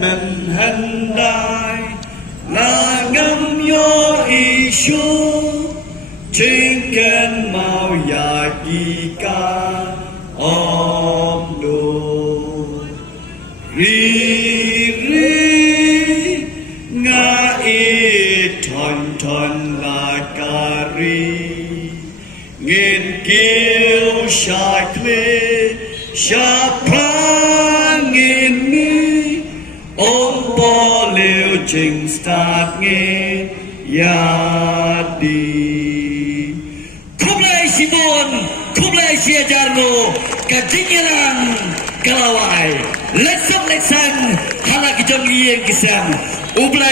mình hình đại là ngâm gió y số trên kênh màu dài kỳ ca ôm đồ ri ri ngã y thon thon là cà ri nghiền kêu xa khê xa phá nghiền mi ôm bó liều trình start nghe ya đi Kublai Simon Kublai Siajarno Kajingiran Kalawai Lesong Lesan Halak Jong Iyeng Kisang Ublai